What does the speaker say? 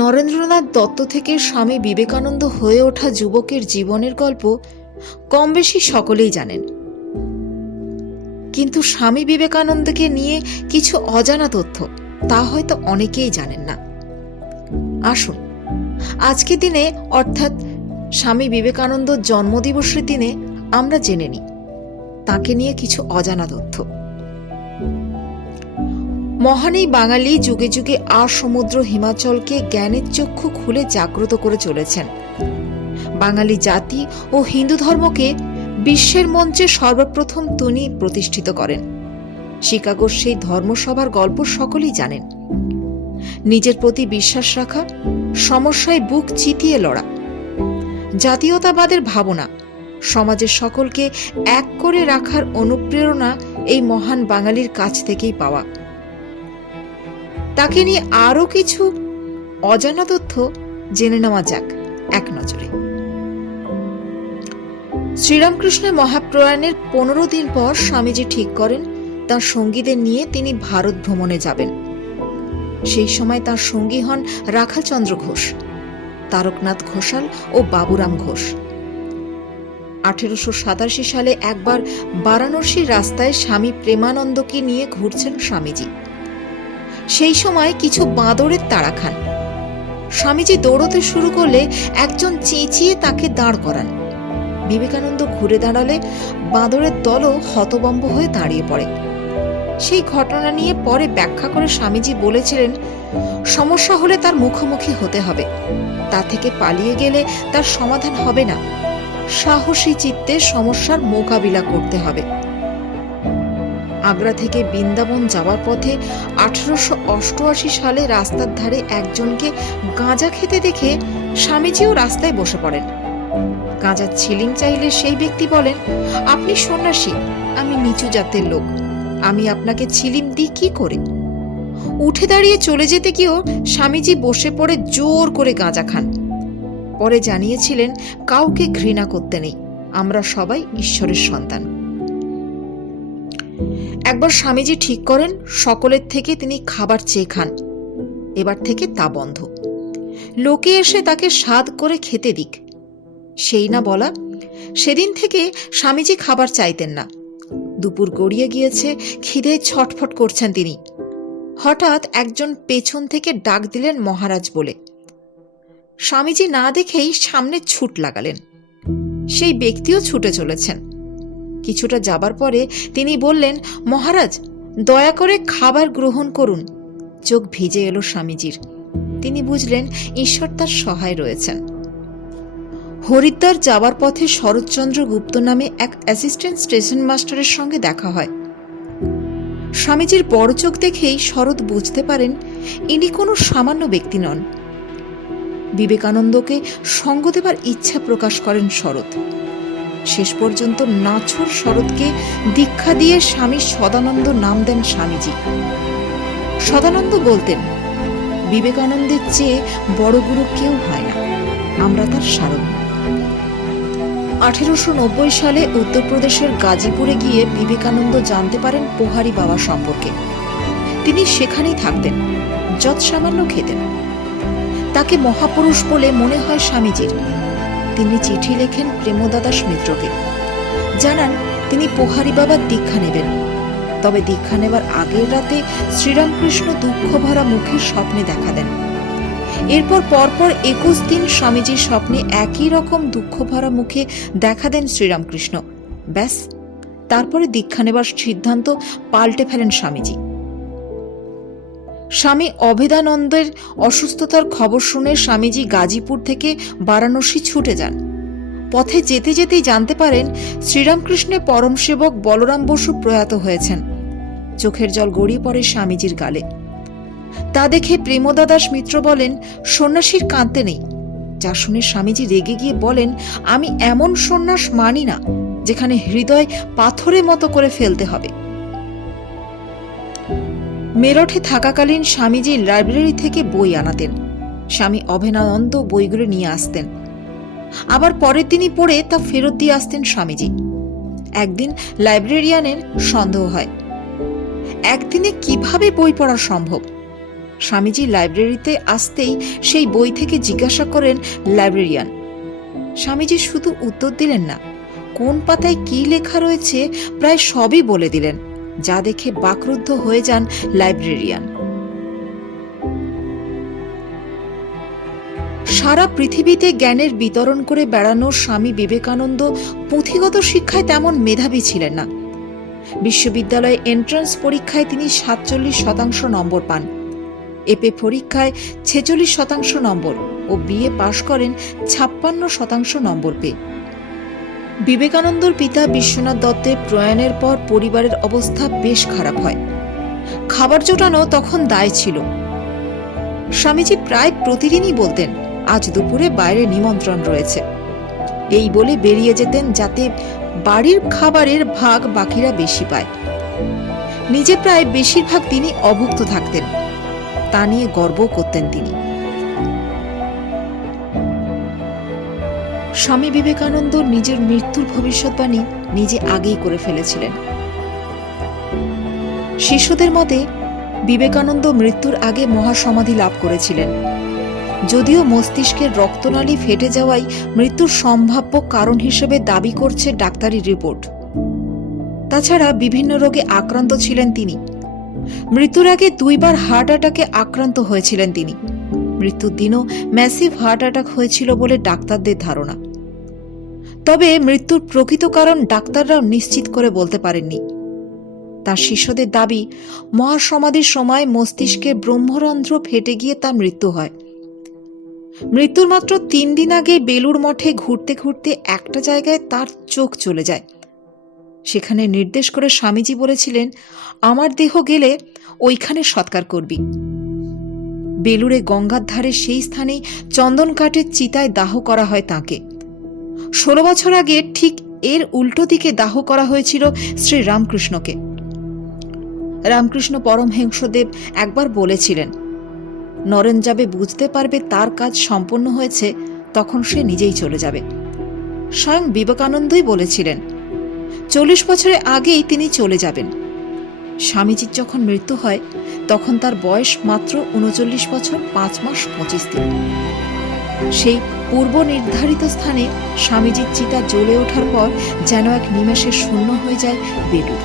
নরেন্দ্রনাথ দত্ত থেকে স্বামী বিবেকানন্দ হয়ে ওঠা যুবকের জীবনের গল্প কম বেশি সকলেই জানেন, কিন্তু স্বামী বিবেকানন্দকে নিয়ে কিছু অজানা তথ্য তা হয়তো অনেকেই জানেন না। আসুন আজকের দিনে অর্থাৎ স্বামী বিবেকানন্দ জন্মদিবসের দিনে আমরা জেনে নিই তাকে নিয়ে কিছু অজানা তথ্য। মহান এই বাঙালি যুগে যুগে আর সমুদ্র হিমাচলকে জ্ঞানের চক্ষু খুলে জাগ্রত করে চলেছেন। বাঙালি জাতি ও হিন্দু ধর্মকে বিশ্বের মঞ্চে সর্বপ্রথম তিনি প্রতিষ্ঠিত করেন। শিকাগোর সেই ধর্মসভার গল্প সকলেই জানেন। নিজের প্রতি বিশ্বাস রাখা, সমস্যায় বুক চিতিয়ে লড়া, জাতীয়তাবাদের ভাবনা, সমাজের সকলকে এক করে রাখার অনুপ্রেরণা এই মহান বাঙালির কাছ থেকেই পাওয়া। তাকে নিয়ে আরো কিছু অজানা তথ্য জেনে নেওয়া যাক এক নজরে। শ্রীরামকৃষ্ণের মহাপ্রয়াণের 15 দিন পর স্বামীজি ঠিক করেন তার সঙ্গীদের নিয়ে তিনি ভারত ভ্রমণে যাবেন। সেই সময় তার সঙ্গী হন রাখালচন্দ্র ঘোষ, তারকনাথ ঘোষাল ও বাবুরাম ঘোষ। 1887 সালে একবার বারাণসীর রাস্তায় স্বামী প্রেমানন্দকে নিয়ে ঘুরছেন স্বামীজি। সেই সময় কিছু বাঁদরের তাড়া খান। স্বামীজি দৌড়তে শুরু করলে একজন চেঁচিয়ে তাকে দাঁড় করান। বিবেকানন্দ ঘুরে দাঁড়ালে বাঁদরের দলও হতভম্ব হয়ে দাঁড়িয়ে পড়ে। সেই ঘটনা নিয়ে পরে ব্যাখ্যা করে স্বামীজি বলেছিলেন, সমস্যা হলে তার মুখোমুখি হতে হবে, তা থেকে পালিয়ে গেলে তার সমাধান হবে না। সাহসী চিত্তে সমস্যার মোকাবিলা করতে হবে। আগ্রা থেকে বৃন্দাবন যাওয়ার পথে 1888 সালে রাস্তার ধারে একজনকে গাঁজা খেতে দেখে স্বামীজিও রাস্তায় বসে পড়েন। গাঁজার ছিলিম চাইলে সেই ব্যক্তি বলেন, আপনি সন্ন্যাসী, আমি নিচু জাতের লোক, আমি আপনাকে ছিলিম দিই কি করে? উঠে দাঁড়িয়ে চলে যেতে গিয়েও স্বামীজি বসে পড়ে জোর করে গাঁজা খান। পরে জানিয়েছিলেন, কাউকে ঘৃণা করতে নেই, আমরা সবাই ঈশ্বরের সন্তান। একবার স্বামীজি ঠিক করেন সকলের থেকে তিনি খাবার চেয়ে খান। এবার থেকে তা বন্ধ। লোকে এসে তাকে স্বাদ করে খেতে দিক, সেই না বলা। সেদিন থেকে স্বামীজি খাবার চাইতেন না। দুপুর গড়িয়ে গিয়েছে, খিদে ছটফট করছেন তিনি। হঠাৎ একজন পেছন থেকে ডাক দিলেন মহারাজ বলে। স্বামীজি না দেখেই সামনে ছুট লাগালেন। সেই ব্যক্তিও ছুটে চলেছেন। কিছুটা যাবার পরে তিনি বললেন, মহারাজ দয়া করে খাবার গ্রহণ করুন। চোখ ভিজে এলো স্বামীজির। তিনি বুঝলেন ঈশ্বর তার সহায় রয়েছেন। হরিদ্বার যাওয়ার পথে শরৎচন্দ্র গুপ্ত নামে এক অ্যাসিস্ট্যান্ট স্টেশন মাস্টারের সঙ্গে দেখা হয়। স্বামীজির বড় চোখ দেখেই শরৎ বুঝতে পারেন ইনি কোনো সামান্য ব্যক্তি নন। বিবেকানন্দকে সঙ্গ দেবার ইচ্ছা প্রকাশ করেন শরৎ। শেষ পর্যন্ত নাছোড় শরৎকে দীক্ষা দিয়ে স্বামী সদানন্দ নাম দেন স্বামীজি। সদানন্দ বলতেন, বিবেকানন্দের চেয়ে বড় গুরু কেউ হয় না, আমরা তার সারথি। 1890 সালে উত্তরপ্রদেশের গাজীপুরে গিয়ে বিবেকানন্দ জানতে পারেন পোহারি বাবা সম্পর্কে। তিনি সেখানেই থাকতেন, যৎ সামান্য খেতেন। তাকে মহাপুরুষ বলে মনে হয় স্বামীজির। তিনি চিঠি লেখেন প্রেমদাদাস মিত্রকে, জানান তিনি পোহারি বাবার দীক্ষা নেবেন। তবে দীক্ষা নেবার আগের রাতে শ্রীরামকৃষ্ণ দুঃখ ভরা মুখের স্বপ্নে দেখা দেন। এরপর পরপর 21 দিন স্বামীজির স্বপ্নে একই রকম দুঃখ ভরা মুখে দেখা দেন শ্রীরামকৃষ্ণ। ব্যাস, তারপরে দীক্ষা নেবার সিদ্ধান্ত পাল্টে ফেলেন স্বামীজি। স্বামী অভেদানন্দের অসুস্থতার খবর শুনে স্বামীজি গাজীপুর থেকে বারাণসী ছুটে যান। পথে যেতে যেতেই জানতে পারেন শ্রীরামকৃষ্ণের পরম সেবক বলরাম বসু প্রয়াত হয়েছেন। চোখের জল গড়িয়ে পড়ে স্বামীজির গালে। তা দেখে প্রেমদাদাস মিত্র বলেন, সন্ন্যাসীর কাঁদতে নেই। যা শুনে স্বামীজি রেগে গিয়ে বলেন, আমি এমন সন্ন্যাস মানি না যেখানে হৃদয় পাথরের মতো করে ফেলতে হবে। মেরঠে থাকাকালীন স্বামীজি লাইব্রেরি থেকে বই আনাতেন। স্বামী অভেদানন্দ বইগুলো নিয়ে আসতেন, আবার পরের দিনই পড়ে তা ফেরত দিয়ে আসতেন স্বামীজি। একদিন লাইব্রেরিয়ানের সন্দেহ হয়, একদিনে কিভাবে বই পড়া সম্ভব। স্বামীজি লাইব্রেরিতে আসতেই সেই বই থেকে জিজ্ঞাসা করেন লাইব্রেরিয়ান। স্বামীজি শুধু উত্তর দিলেন না, কোন পাতায় কি লেখা রয়েছে প্রায় সবই বলে দিলেন, যা দেখে বাকরুদ্ধ হয়ে যান লাইব্রেরিয়ান। সারা পৃথিবীতে জ্ঞানের বিতরণ করে বেড়ানো স্বামী বিবেকানন্দ পুঁথিগত শিক্ষায় তেমন মেধাবী ছিলেন না। বিশ্ববিদ্যালয়ে এন্ট্রান্স পরীক্ষায় তিনি 47% নম্বর পান, এপে পরীক্ষায় 46% নম্বর ও বিএ পাশ করেন 56% নম্বর পেয়ে। বিবেকানন্দর পিতা বিশ্বনাথ দত্তের প্রয়াণের পর পরিবারের অবস্থা বেশ খারাপ হয়। খাবার জোটানো তখন দায় ছিল। স্বামীজি প্রায় প্রতিদিনই বলতেন, আজ দুপুরে বাইরে নিমন্ত্রণ রয়েছে, এই বলে বেরিয়ে যেতেন যাতে বাড়ির খাবারের ভাগ বাকিরা বেশি পায়। নিজে প্রায় বেশিরভাগ তিনি অভুক্ত থাকতেন, তা নিয়ে গর্ব করতেন তিনি। স্বামী বিবেকানন্দ নিজের মৃত্যুর ভবিষ্যৎবাণী নিজে আগেই করে ফেলেছিলেন। শিষ্যদের মতে বিবেকানন্দ মৃত্যুর আগে মহাসমাধি লাভ করেছিলেন, যদিও মস্তিষ্কের রক্তনালী ফেটে যাওয়াই মৃত্যুর সম্ভাব্য কারণ হিসেবে দাবি করছে ডাক্তারি রিপোর্ট। তাছাড়া বিভিন্ন রোগে আক্রান্ত ছিলেন তিনি। মৃত্যুর আগে 2 বার হার্ট অ্যাটাকে আক্রান্ত হয়েছিলেন তিনি। মৃত্যুর দিনও ম্যাসিভ হার্ট অ্যাটাক হয়েছিল বলে ডাক্তারদের ধারণা। তবে মৃত্যুর প্রকৃত কারণ ডাক্তাররাও নিশ্চিত করে বলতে পারেননি। তার শিষ্যদের দাবি, মহাসমাধির সময় মস্তিষ্কের ব্রহ্মরন্ধ্র ফেটে গিয়ে তার মৃত্যু হয়। মৃত্যুর মাত্র 3 দিন আগে বেলুড় মঠে ঘুরতে ঘুরতে একটা জায়গায় তার চোখ চলে যায়। সেখানে নির্দেশ করে স্বামীজি বলেছিলেন, আমার দেহ গেলে ওইখানে সৎকার করবি। বেলুড়ে গঙ্গার ধারে সেই স্থানেই চন্দন কাঠের চিতায় দাহ করা হয় তাঁকে। 16 বছর আগে ঠিক এর উল্টো দিকে দাহ করা হয়েছিল শ্রী রামকৃষ্ণকে। রামকৃষ্ণ পরমহংসদেব একবার বলেছিলেন, নরেন যাবে বুঝতে পারবে তার কাজ সম্পন্ন হয়েছে, তখন সে নিজেই চলে যাবে। স্বয়ং বিবেকানন্দই বলেছিলেন 40 বছরের আগেই তিনি চলে যাবেন। স্বামীজির যখন মৃত্যু হয় তখন তার বয়স মাত্র 39 বছর 5 মাস 25 দিন। সেই পূর্ব নির্ধারিত স্থানে স্বামীজির চিতা জ্বলে ওঠার পর যেন এক নিমেষে শূন্য হয়ে যায় বেলুড়।